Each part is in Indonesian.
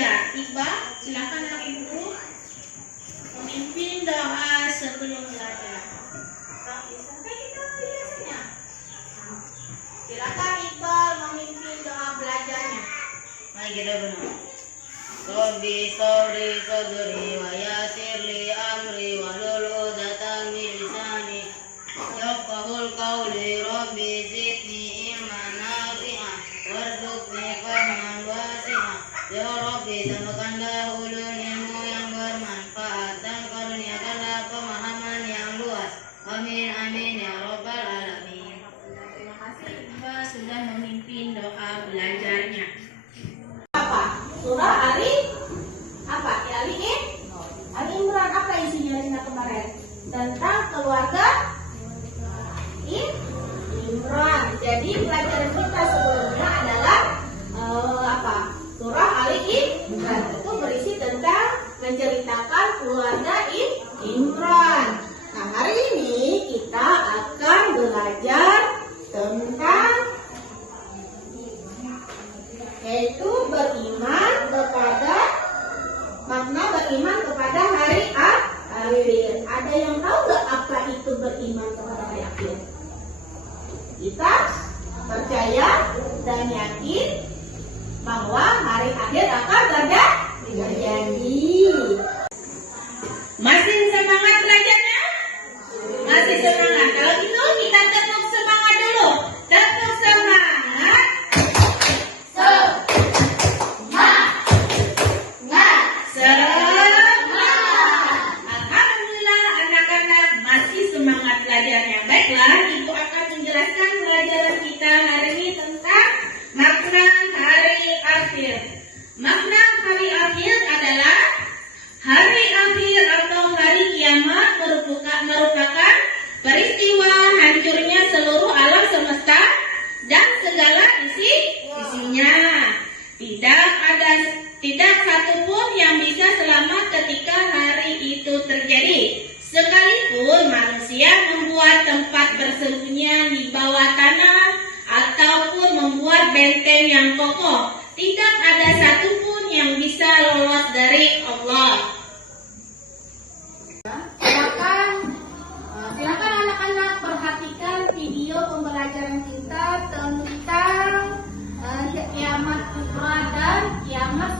belajar. Iqbal, silakan anak ibu memimpin doa sebelum belajar. Sampai kita biasanya. Silakan Iqbal memimpin doa belajarnya. Mari kita benar. Rabbi sawri sadri wa yasir li amri wa lulu datan min lisani yafqahul qawli rabbi zidni ilman nafi'ah warzuqni fahman wasi'ah ya Rabbi tambahkan dahulu ilmu yang bermanfaat dan karuniakanlah pemahaman yang luas. Amin amin ya rabbal alamin. Terima kasih Iqbal sudah memimpin doa belajarnya. Surah Ali apa? Ali Imran. Apa isinya Rina kemarin? Tentang keluarga Imran. Jadi pelajaran kita sebelumnya adalah apa? Surah Ali Imran. Itu berisi tentang menceritakan keluarga Imran. Nah, hari ini kita akan belajar tentang yaitu beriman kepada makna beriman kepada hari akhir. Ada yang tahu nggak apa itu beriman kepada hari akhir? Kita percaya dan yakin bahwa hari akhir akan terjadi. Masih semangat belajarnya? Masih semangat. Kalau gitu kita tepuk semangat dulu. Tepuk semangat. Baiklah, Ibu akan menjelaskan pelajaran kita hari ini tentang makna hari akhir. Makna hari akhir adalah hari akhir atau hari kiamat merupakan peristiwa hancurnya seluruh alam semesta dan segala isinya. Tidak satupun yang bisa selamat ketika hari itu terjadi. Sekalipun manusia membuat tempat persembunyian di bawah tanah ataupun membuat benteng yang kokoh, tidak ada satupun yang bisa lolos dari Allah. Silakan anak-anak perhatikan video pembelajaran kita tentang kiamat kubra dan kiamat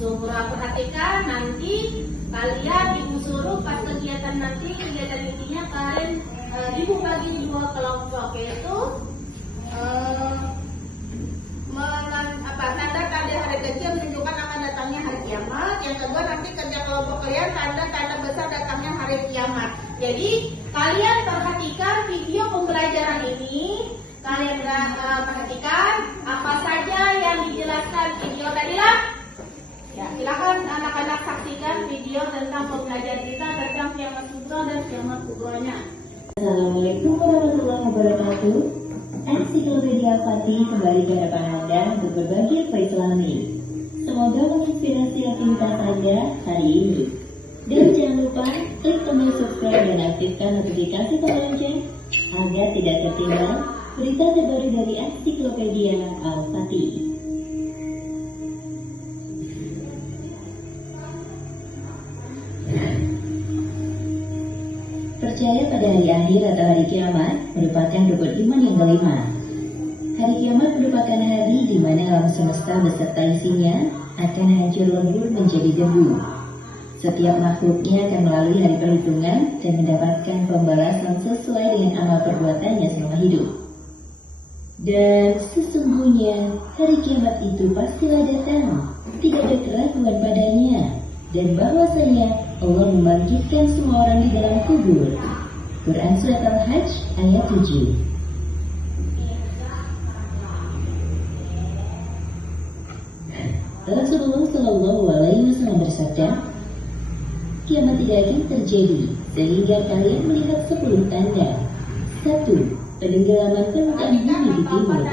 sughra. Perhatikan, nanti kalian ibu suruh pas kegiatan intinya kalian ibu bagi di dua kelompok, yaitu tanda-tanda hari kecil menunjukkan akan datangnya hari kiamat. Yang kedua, nanti kerja kelompok kalian tanda-tanda besar datangnya hari kiamat. Jadi kalian perhatikan video pembelajaran ini. Kalian perhatikan apa saja yang dijelaskan video tadi lah. Ya, silakan anak-anak saksikan video tentang pembelajaran kita tentang kiamat sughra dan kiamat kubranya. Assalamualaikum warahmatullahi wabarakatuh. Ensiklopedia Al-Fatih kembali ke hadapan Anda untuk berbagi Islami. Semoga menginspirasi aktivitas Anda hari ini. Dan jangan lupa klik tombol subscribe dan aktifkan notifikasi tombol lonceng agar tidak tertinggal berita terbaru dari Ensiklopedia Al-Fatih. Percaya pada hari akhir atau hari kiamat merupakan rukun iman yang kelima. Hari kiamat merupakan hari di mana alam semesta beserta isinya akan hancur lebur menjadi debu. Setiap makhluknya akan melalui hari perhitungan dan mendapatkan pembalasan sesuai dengan amal perbuatannya selama hidup. Dan sesungguhnya hari kiamat itu pastilah datang, tidak ada keraguan padanya, dan bahwasanya Allah membangkitkan semua orang di dalam kubur. Quran Surat Al-Hajj ayat 7. Rasulullah Shallallahu Alaihi Wasallam bersabda, kiamat tidak akan terjadi sehingga kalian melihat 10 tanda. 1. Penenggelaman permukaan bumi di timur.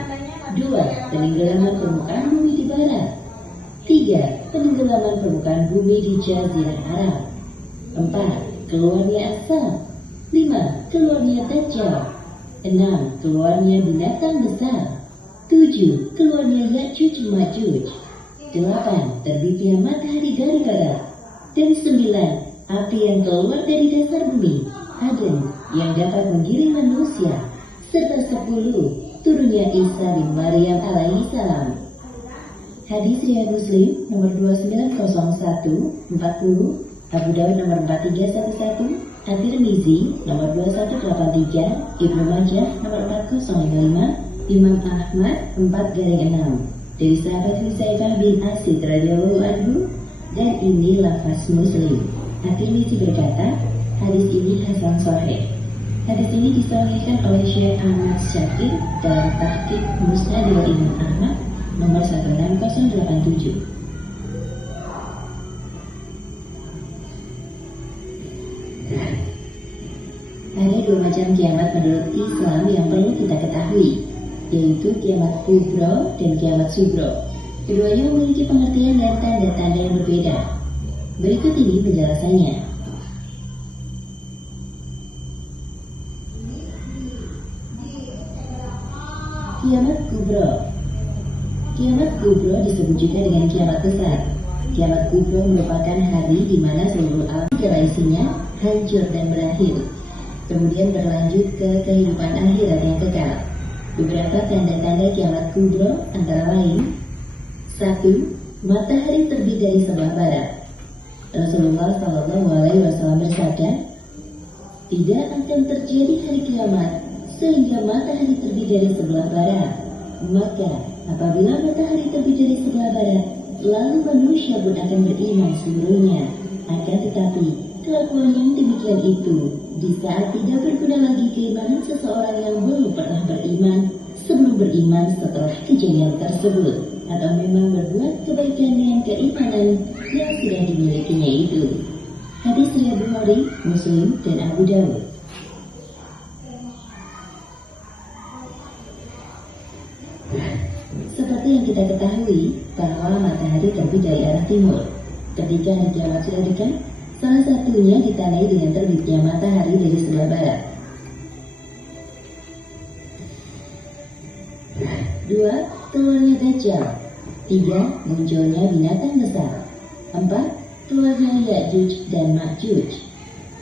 2. Penenggelaman permukaan bumi di barat. 3. Penenggelaman permukaan bumi di Jazirah Arab. 4. Keluarnya asap. 5. Keluarnya Dajjal. 6. Keluarnya binatang besar. 7. Keluarnya Ya'juj Ma'juj. 8. Terbitnya Dan 9, api yang keluar dari dasar bumi, Aden, yang dapat menggiring manusia, serta 10, turunnya Isa bin Maryam alaihi salam. Hadis riwayat Muslim nomor 2901, 40, Abu Daud nomor 4311, At-Tirmizi nomor 2183, Ibnu Majah nomor 4055, Imam Ahmad 4/6, dari sahabat Huzaifah bin Asid radhiyallahu anhu, dan ini lafaz Muslim. At-Tirmizi berkata, hadis ini hasan sahih. Hadis ini disahihkan oleh Syekh Ahmad Syakir dalam Tahqiq Musnad Imam Ahmad nomor 16087. Ada 2 macam kiamat menurut Islam yang perlu kita ketahui, yaitu kiamat kubro dan kiamat sugro. Keduanya memiliki pengertian dan tanda-tanda yang berbeda. Berikut ini penjelasannya. Kiamat kubro. Kiamat kubro disebut juga dengan kiamat besar. Kiamat kubro merupakan hari di mana seluruh alam isinya hancur dan berakhir, kemudian berlanjut ke kehidupan akhirat yang kekal. Beberapa tanda-tanda kiamat kubro antara lain: 1. Matahari terbit dari sebelah barat. Rasulullah SAW bersabda, tidak akan terjadi hari kiamat sehingga matahari terbit dari sebelah barat. Maka apabila matahari terbit dari sebelah barat, lalu manusia pun akan beriman seluruhnya. Akan tetapi kelakuan yang demikian itu di saat tidak berguna lagi keimanan seseorang yang belum pernah beriman sebelum beriman setelah kejadian tersebut, atau memang berbuat kebaikan dengan keimanan yang sudah dimilikinya itu. Hadis riwayat Bukhari, Muslim, dan Abu Dawud. Seperti yang kita ketahui bahwa matahari terbit dari arah timur. Ketika hari kiamat sudah dekat, salah satunya ditandai dengan terbitnya matahari dari sebelah barat. 2. Keluarnya Dajjal. 3. Munculnya binatang besar. 4. Keluarnya Ya'juj dan Ma'juj.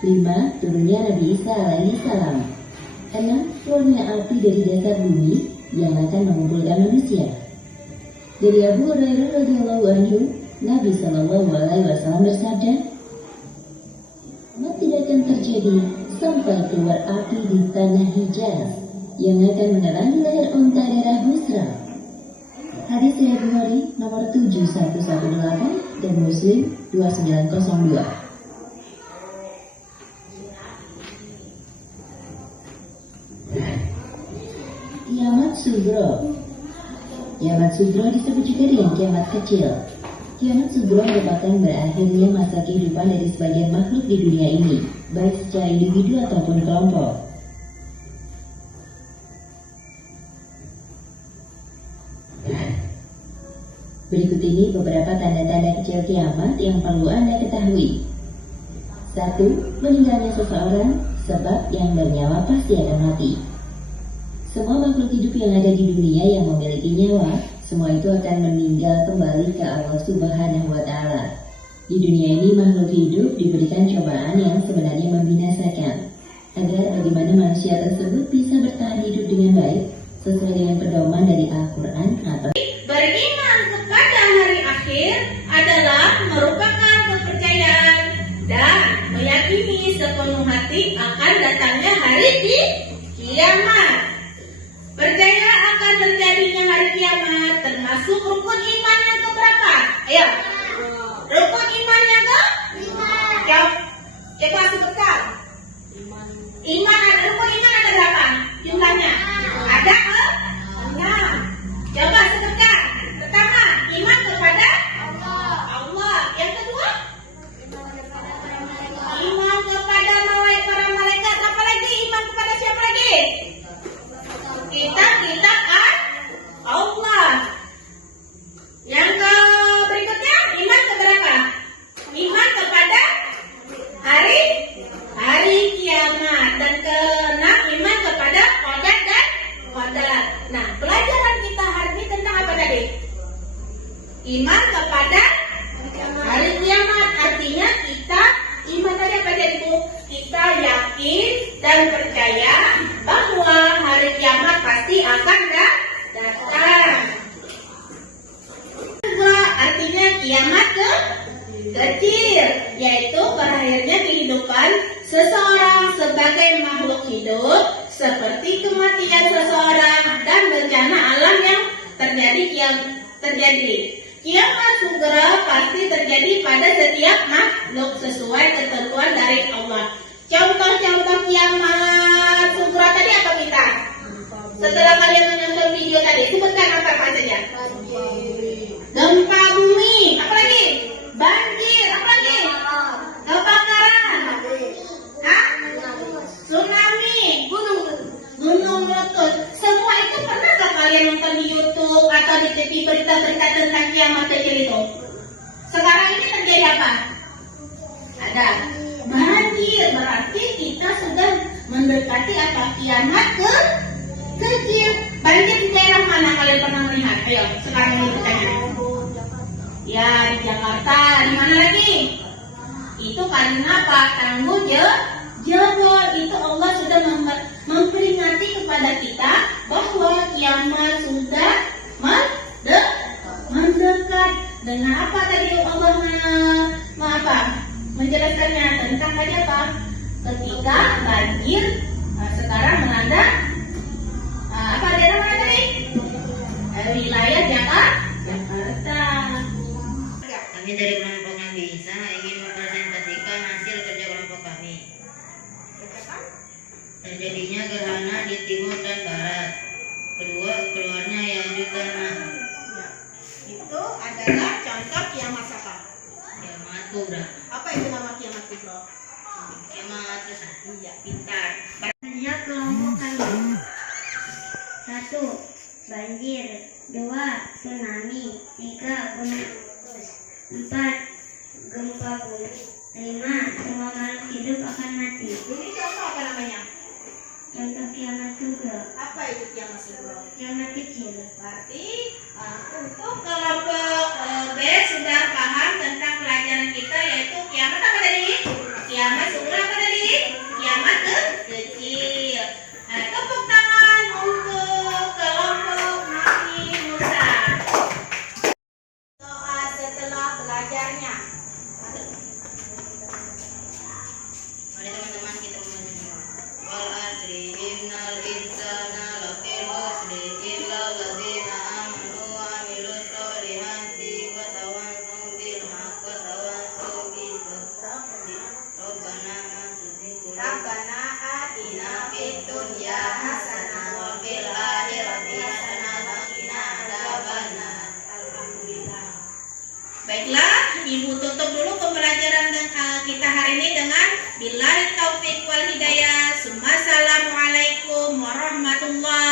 5. Turunnya Nabi Isa alaihi salam. 6. Keluarnya api dari dasar bumi yang akan mengumpulkan manusia. Dari Abu Hurairah radhiyallahu anhu, Nabi SAW bersabda, tidak akan terjadi sampai keluar api di tanah Hijaz yang akan menerangi leher unta daerah Busra. Hadis riwayat Bukhari nomor 7118 dan Muslim 2902. Kiamat Sugro. Kiamat Sugro disebut juga dengan kiamat kecil. Kiamat Sugro merupakan berakhirnya masa kehidupan dari sebagian makhluk di dunia ini, baik secara individu ataupun kelompok. Berikut ini beberapa tanda-tanda kecil kiamat yang perlu Anda ketahui. 1. Meninggalnya seseorang, sebab yang bernyawa pasti akan mati. Semua makhluk hidup yang ada di dunia yang memiliki nyawa, semua itu akan meninggal kembali ke Allah Subhanahu wa Ta'ala. Di dunia ini makhluk hidup diberikan cobaan yang sebenarnya membinasakan, agar bagaimana manusia tersebut bisa bertahan hidup dengan baik sesuai dengan pedoman dari Al-Quran atau Beriman kepada hari akhir adalah merupakan kepercayaan dan meyakini sepenuh hati akan datangnya hari kiamat. Percaya akan terjadinya hari kiamat termasuk rukun iman yang keberapa? Ayo, rukun iman yang ke? Coba sebutkan. Rukun iman ada berapa jumlahnya? Ada 6. Coba sebutkan. Pertama, iman kepada Allah. Yang kedua, iman kepada para malaikat. Apa lagi? Iman kepada siapa lagi? kecil, yaitu berakhirnya kehidupan seseorang sebagai makhluk hidup, seperti kematian seseorang dan bencana alam yang terjadi. Kiamat segera pasti terjadi pada setiap makhluk sesuai ketentuan dari Allah. Contoh-contoh kiamat segera tadi apa kita? Setelah kalian menonton video tadi, sebutkan apa saja? Gempa bumi, apa lagi? Banjir, apa lagi? Kebakaran, hah? Tsunami, gunung meletus. Semua itu pernahkah kalian nonton di YouTube atau di TV berita-berita tentang kiamat kecil itu? Sekarang ini terjadi apa? Ada banjir, berarti kita sudah mendekati apa? Kiamat kecil. Banjir di daerah mana kalian pernah melihat? Ayo, sekarang ini bertanya. Ya, di Jakarta. Di mana lagi? Itu karena apa? Tanggul jebol. Itu Allah sudah memperingati kepada kita bahwa kiamat sudah mendekat. Dengan apa tadi Allah menjelaskannya tentang tadi apa? Ketika banjir sekarang melanda apa daerah mana tadi? Wilayah Jakarta. Kami dari kelompok Nabi Isa ingin mempresentasikan hasil kerja kelompok kami. Terjadinya gerhana di timur dan barat. Kedua, keluarnya Yajuj dan Ma'juj. Itu adalah contoh kiamat apa? Kiamat kubra. Apa itu nama kiamat kubra? Kiamat besar. Iya, pintar. Kerja kelompok kami. 1. Banjir. 2. Tsunami. 3. Gunung meletus. 4. Gempa bumi. 5. Semua makhluk hidup akan mati. Ini contoh apa namanya? Contoh kiamat juga. Apa itu kiamat kubra? Kiamat kecil. Berarti untuk kelompok B sudah paham tentang pelajaran kita, yaitu kiamat apa tadi? Kiamat sugra apa tadi? Kiamat kecil. Tepuk tangan untuk kelompok Nabi Musa. Doa setelah belajarnya. Mari teman-teman kita membaca. Wal asri innal insana lafi khusri illa alladzina amanu wa amilus solihati wa tawassaw bil haqqi wa tawassaw bis sabri. Rabbana atina fid dunya hasanah wa fil akhirati hasanah wa qina adzabannar. Alhamdulillah. Baiklah, Ibu tutup dulu pembelajaran kita hari ini dengan billahi taufik wal hidayah. Assalamualaikum warahmatullahi